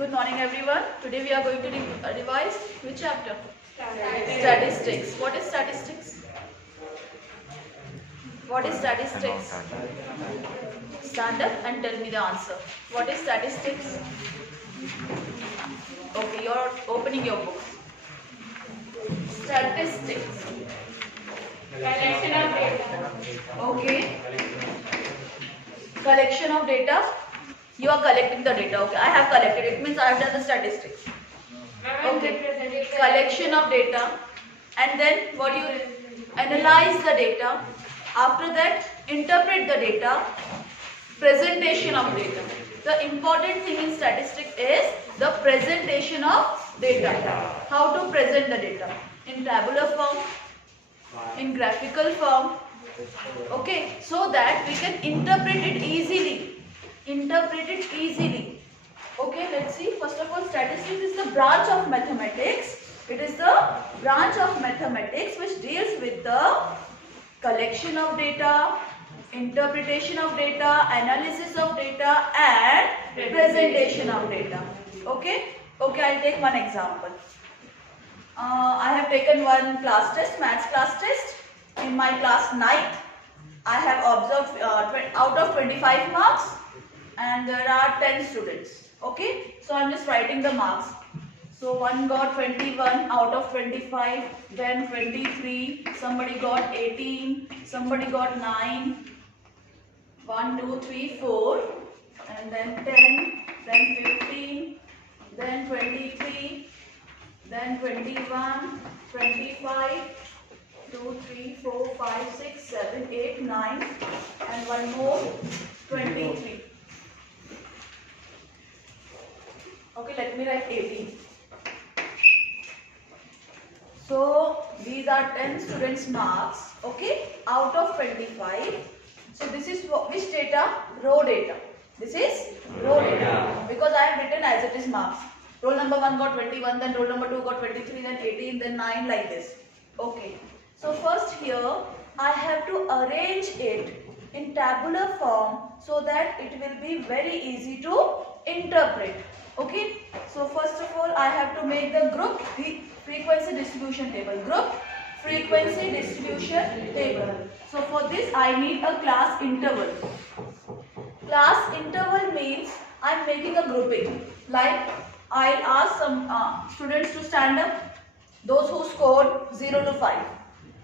Good morning everyone. Today we are going to revise which chapter? Statistics. What is statistics? What is statistics? Stand up and tell me the answer. What is statistics? Okay, you're opening your book. Statistics. Collection of data. Okay. Collection of data. You are collecting the data. Okay, I have collected. It means I have done the statistics. Okay. Collection of data. And then what you analyze the data. After that, interpret the data. Presentation of data. The important thing in statistics is the presentation of data. How to present the data? In tabular form, in graphical form. Okay, so that we can interpret it easily. Okay, let's see. First of all, statistics is the branch of mathematics. It is the branch of mathematics which deals with the collection of data, interpretation of data, analysis of data and presentation of data. Okay, I'll take one example. I have taken one class test, maths class test. In my class 9th, I have observed out of 25 marks and there are 10 students. Okay, so I'm just writing the marks. So one got 21 out of 25, then 23, somebody got 18, somebody got 9, 1, 2, 3, 4, and then 10, then 15, then 23, then 21, 25, 2, 3, 4, 5, 6, 7, 8, 9, and one more, 23. Okay, let me write 18. So these are 10 students' marks, okay, out of 25. So this is which data? Row data. This is row data because I have written as it is marks. Roll number 1 got 21, then roll number 2 got 23, then 18, then 9 like this. Okay. So first here I have to arrange it in tabular form so that it will be very easy to interpret. Okay. So first of all I have to make the group frequency distribution table. Group frequency distribution table. So for this I need a class interval. Class interval means I am making a grouping. Like I'll ask some students to stand up. Those who scored 0 to 5.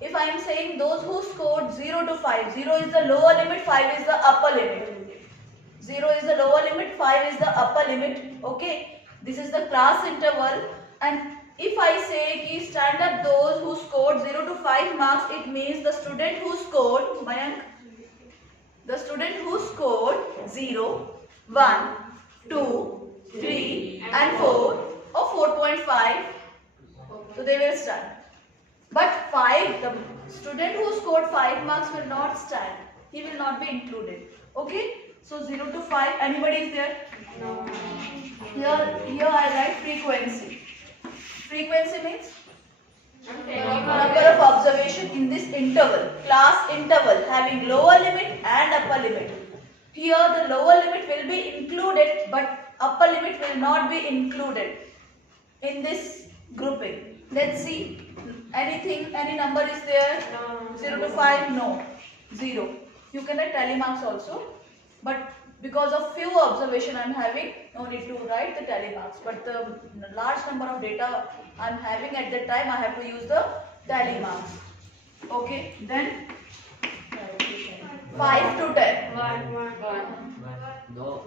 If I am saying those who scored 0 to 5, 0 is the lower limit, 5 is the upper limit. 0 is the lower limit, 5 is the upper limit. Okay. This is the class interval. And if I say ki stand up those who scored 0 to 5 marks, it means the student who scored, Mayank, the student who scored 0, 1, 2, 3 and 4 or 4.5, so they will stand. But 5, the student who scored 5 marks will not stand. He will not be included. Okay? So 0 to 5, anybody is there? No. Here I write frequency. Frequency means number of observation in this interval, class interval having lower limit and upper limit. Here the lower limit will be included but upper limit will not be included in this grouping. Let's see. Anything, any number is there? No. 0 to 5? No. 0. You can write tally marks also. But because of few observation I am having, no need to write the tally marks. But the large number of data I am having at that time, I have to use the tally marks. Okay. Then 5 to 10. 1. No.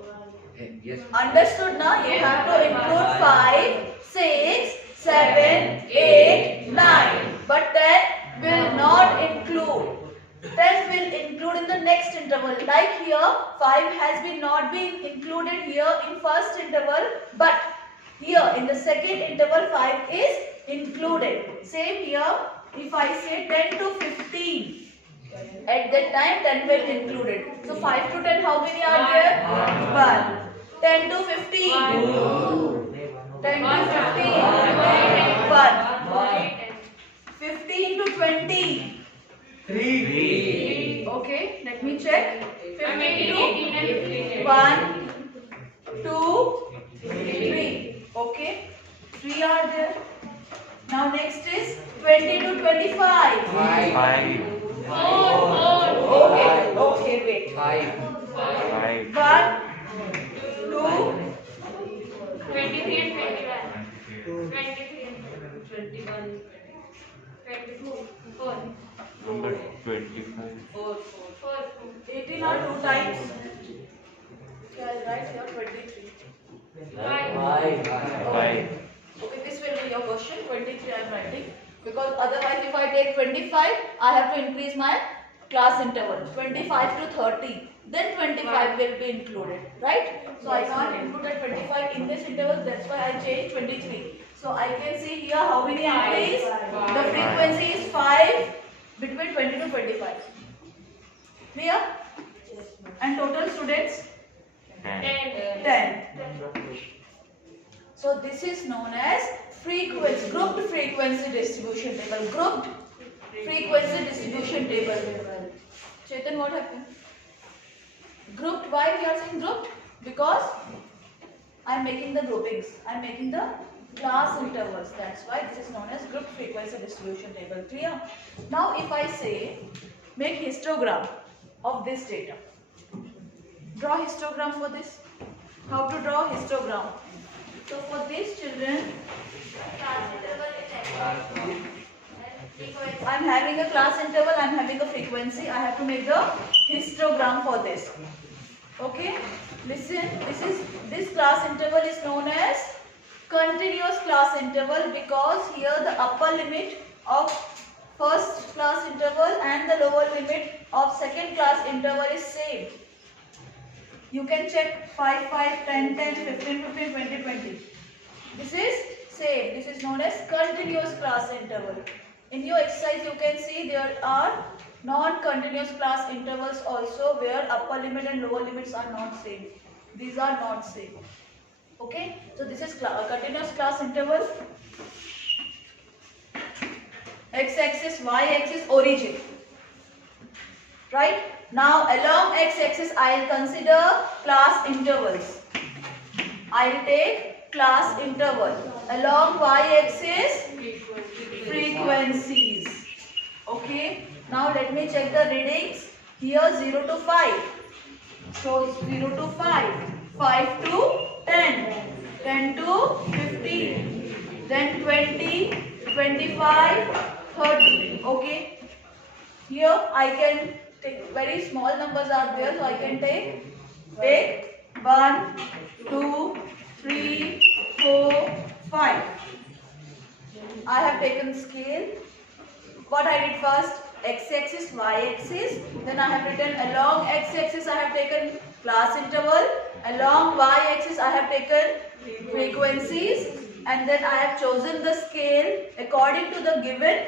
Yes. Understood now? You have to include 5, 6, 7, 8, 9. But 10 will not include. 10 will include in the next interval. Like here, 5 has been not been included here in first interval. But here in the second interval, 5 is included. Same here, if I say 10 to 15. At that time 10 will included. So 5 to 10 how many are there? 1. 10 to 15. 10 to 15. 1. Okay. 15 to 20. 3. Okay, let me check. 15 to 18 and 15. 1, 2, 3. Okay, 3 are there. Now next is 20 to 25. 5. 4. Okay, wait. 5. 1, 2, 23 and 21. 23 and 21. 22. 4. Number 25. 4. 18 are 2 times. Okay, I'll write here 23. 5. 5. Okay, this will be your question. 23 I am writing. Because otherwise if I take 25, I have to increase my class interval. 25 to 30. Then 25 will be included. Right? So I can't include that 25 in this interval. That's why I changed 23. So I can see here how many entries. The frequency is 5 between 20 to 25. Clear? And total students? 10. 10. So this is known as frequency, grouped frequency distribution table. Grouped frequency distribution table. Chetan, what happened? Grouped. Why we are saying grouped? Because I am making the groupings. I am making the class intervals. That's why this is known as grouped frequency distribution table. Clear? Now if I say make histogram of this data. Draw histogram for this. How to draw histogram? So for these children, I am having a class interval, I am having a frequency, I have to make the histogram for this. Okay, listen, this class interval is known as continuous class interval because here the upper limit of first class interval and the lower limit of second class interval is same. You can check 5, 5, 10, 10, 15, 15, 20, 20. This is same. This is known as continuous class interval. In your exercise, you can see there are non-continuous class intervals also where upper limit and lower limits are not same. These are not same. Okay. So this is continuous class interval. X-axis, Y-axis, origin. Right? Now along x-axis I will consider class intervals. I will take class interval. Along y-axis frequencies. Okay. Now let me check the readings. Here 0 to 5. So 0 to 5. 5 to 10. 10 to 15. Then 20, 25, 30. Okay. Here I can take very small numbers are there, so I can take 1, 2, 3, 4, 5. I have taken scale. What I did first? X-axis, Y-axis. Then I have written along X-axis I have taken class interval. Along Y-axis I have taken frequencies. And then I have chosen the scale according to the given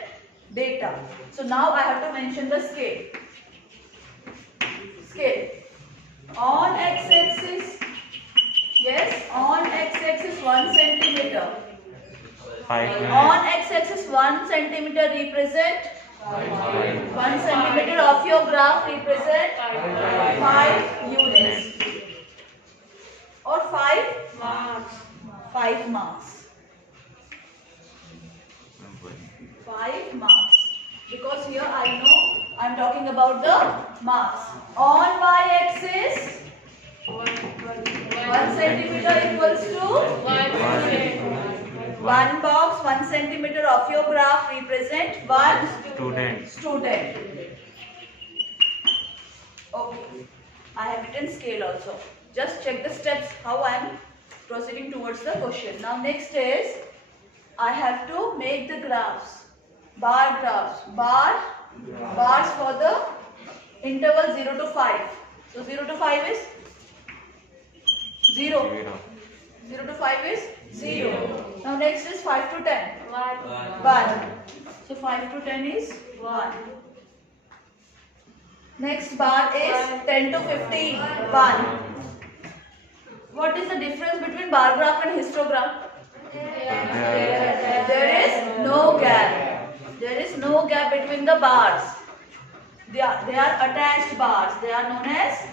data. So now I have to mention the scale. Scale. On x-axis, yes, on x-axis 1 centimeter. 5 units. On x-axis 1 centimeter represent 1 centimeter of your graph represent 5 units or 5 marks. 5 marks. 5 marks. Because here I know I am talking about the marks. On y-axis 1 centimeter equals to 1 box, 1 centimeter of your graph represent 1 student. Okay. I have written scale also. Just check the steps how I am proceeding towards the question. Now next is I have to make the graphs. Bar graphs. Bars for the interval 0 to 5. So 0 to 5 is 0. 0 to 5 is 0. Now next is 5 to 10. 1. So 5 to 10 is 1. Next bar is 10 to 15. 1. What is the difference between bar graph and histogram? There is no gap. There is no gap between the bars. They are attached bars. They are known as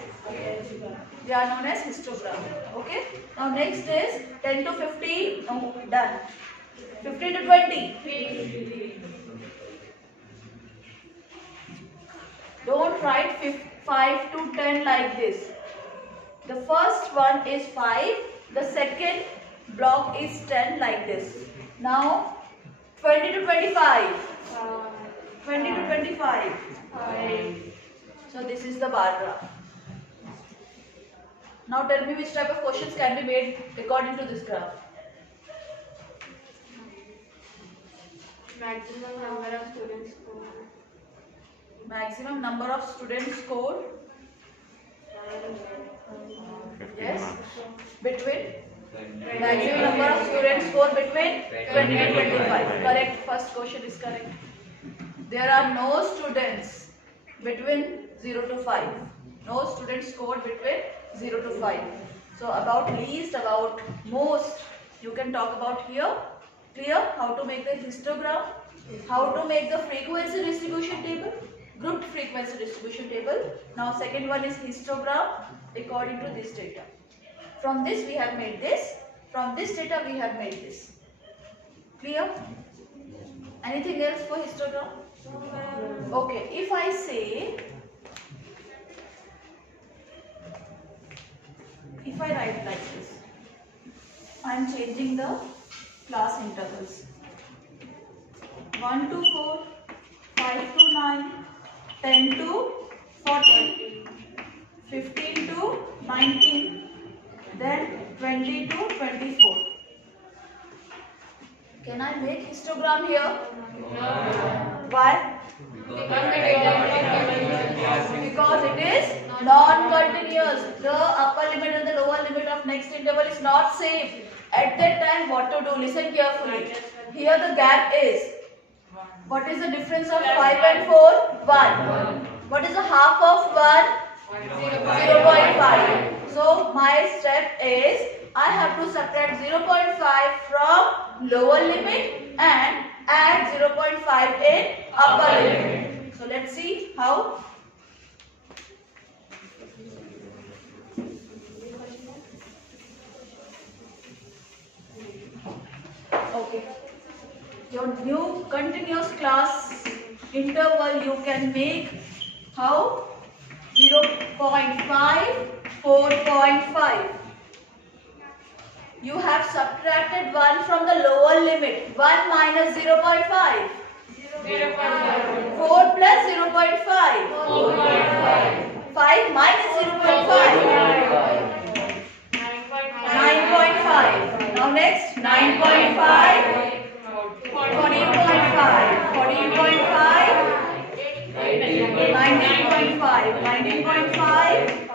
They are known as histogram. Okay. Now next is 10 to 50. No, done. 15 to 20. Don't write 5 to 10 like this. The first one is 5. The second block is 10 like this. Now 20 to 25. 20 to 25. So this is the bar graph. Now tell me which type of questions can be made according to this graph. Maximum number of students score. Maximum number of students scored. 50 Yes. marks. Between. Maximum number of students score between 20 and 25. Correct. First question is correct. There are no students between 0 to 5. No students scored between 0 to 5. So about least, about most, you can talk about here. Clear? How to make the histogram, how to make the frequency distribution table, grouped frequency distribution table. Now second one is histogram according to this data. From this we have made this. From this data we have made this. Clear? Anything else for histogram? Okay, if I say, if I write like this, I am changing the class intervals. 1 to 4, 5 to 9, 10 to 14, 15 to 19, then 20 to 24. Can I make histogram here? Why? Because it is non-continuous. The upper limit and the lower limit of next interval is not same. At that time, what to do? Listen carefully. Here the gap is. What is the difference of 5 and 4? 1. What is the half of 1? 0.5. So my step is, I have to subtract 0.5 from lower limit and add 0.5 in upper limit. So let's see how. Okay. Your new continuous class interval you can make how? 0.5, 4.5. You have subtracted 1 from the lower limit. 1 minus 0.5. 4 plus 0.5. 5 minus 0.5. 9.5. Now next 9.5. 14.5. 14.5. 19.5. 19.5.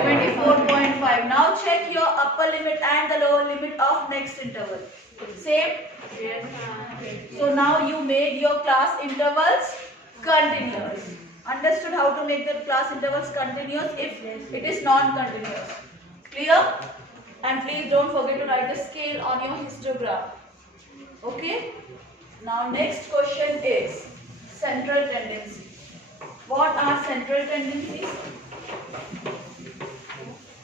24.5. Now check your upper limit and the lower limit of next interval. Same? So now you made your class intervals continuous. Understood how to make the class intervals continuous if it is non-continuous. Clear? And please don't forget to write the scale on your histogram. Okay? Now next question is central tendency. What are central tendencies?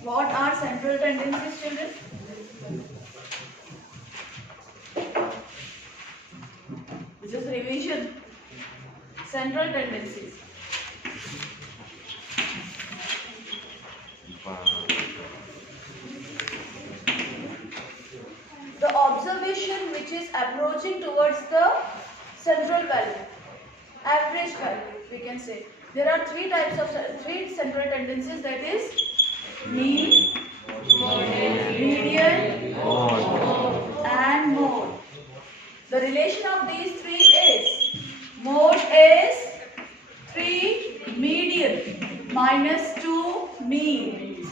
What are central tendencies, children? This is revision. Central tendencies. The observation which is approaching towards the central value, average value, we can say. There are three central tendencies, that is mean, median, and mode. The relation of these three is mode is 3 median minus 2 mean.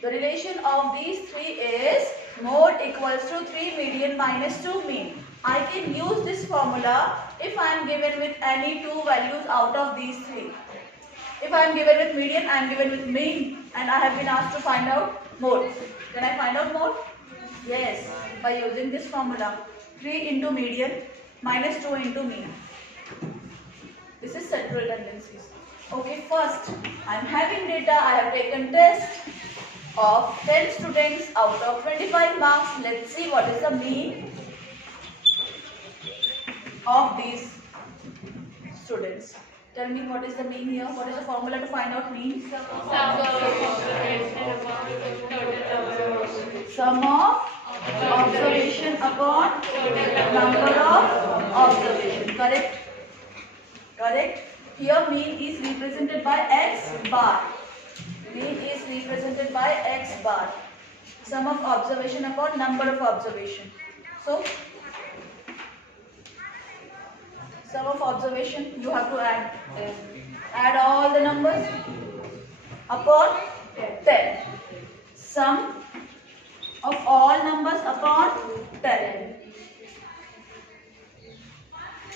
The relation of these three is mode equals to 3 median minus 2 mean. I can use this formula if I am given with any two values out of these three. If I am given with median, I am given with mean, and I have been asked to find out mode. Can I find out mode? Yes, by using this formula. 3 into median minus 2 into mean. This is central tendencies. Okay, first I am having data. I have taken test of 10 students out of 25 marks. Let's see what is the mean of these students. Tell me what is the mean here. What is the formula to find out mean? Sum of observation upon number of observation. Correct? Correct. Here mean is represented by x bar. Mean is represented by x bar. Sum of observation upon number of observation. So, sum of observation you have to add. Add all the numbers upon 10. Sum of all numbers upon 10.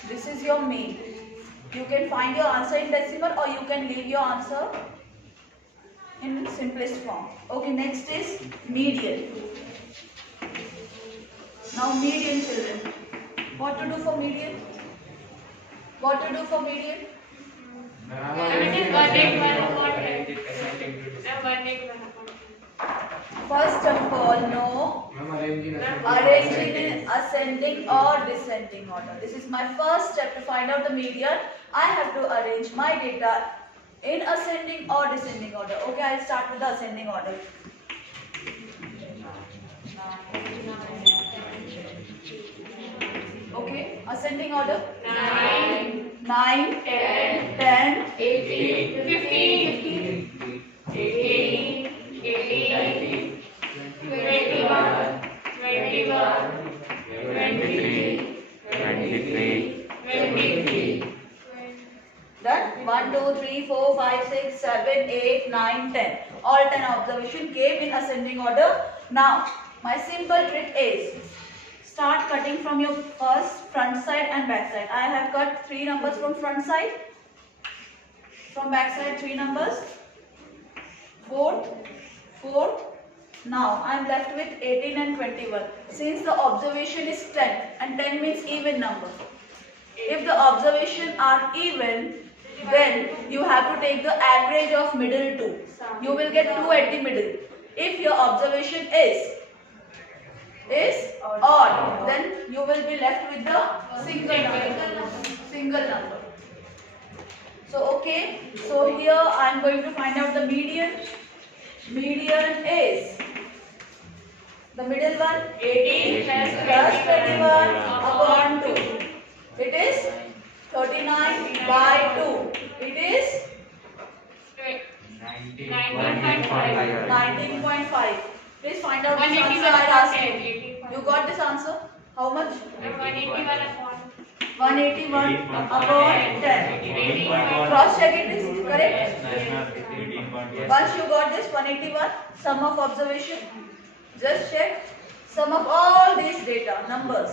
This is your mean. You can find your answer in decimal or you can leave your answer in simplest form. Okay, next is median. Now median, children. What to do for median? What to do for median? First of all, no. Arranging in ascending or descending order. This is my first step to find out the median. I have to arrange my data in ascending or descending order. Okay, I'll start with the ascending order. Okay, ascending order. 9, 10, 18, 15, 18, 18, 21, 23, 23, 23. Done? 1, 2, 3, 4, 5, 6, 7, 8, 9, 10. All 10 observation came in ascending order. Now, my simple trick is start cutting from your first front side and back side. I have cut 3 numbers from front side. From back side 3 numbers. 4, 4. Now I am left with 18 and 21. Since the observation is 10 and 10 means even number. If the observation are even, then you have to take the average of middle 2. You will get 2 at the middle. If your observation is odd, then you will be left with the single number. So okay, so here I am going to find out the median. Median is the middle one 18 plus 21 upon 2. It is 39 by 2. It is 19.5. Please find out this answer. I asked you. You got this answer? How much? 181 upon 10. Cross check it is correct. Once you got this 181, sum of observation. Just check. Sum of all these data numbers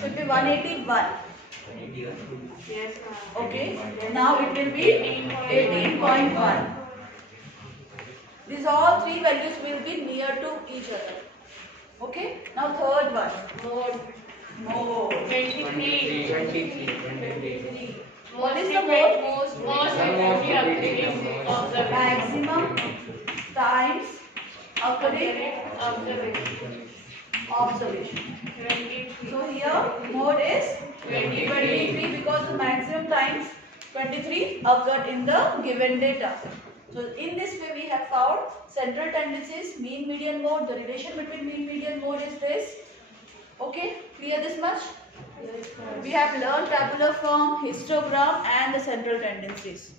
should be 181. Yes, Okay. Now it will be 18.1. These all 3 values will be near to each other. Okay. Now third one. More. 23. What is the mode? Most observation. Maximum times occurring observation. So here mode is 23 because the maximum times 23 occurred in the given data. So in this way we have found central tendencies, mean median mode. The relation between mean median mode is this. Okay, clear this much? We have learned tabular form, histogram and the central tendencies.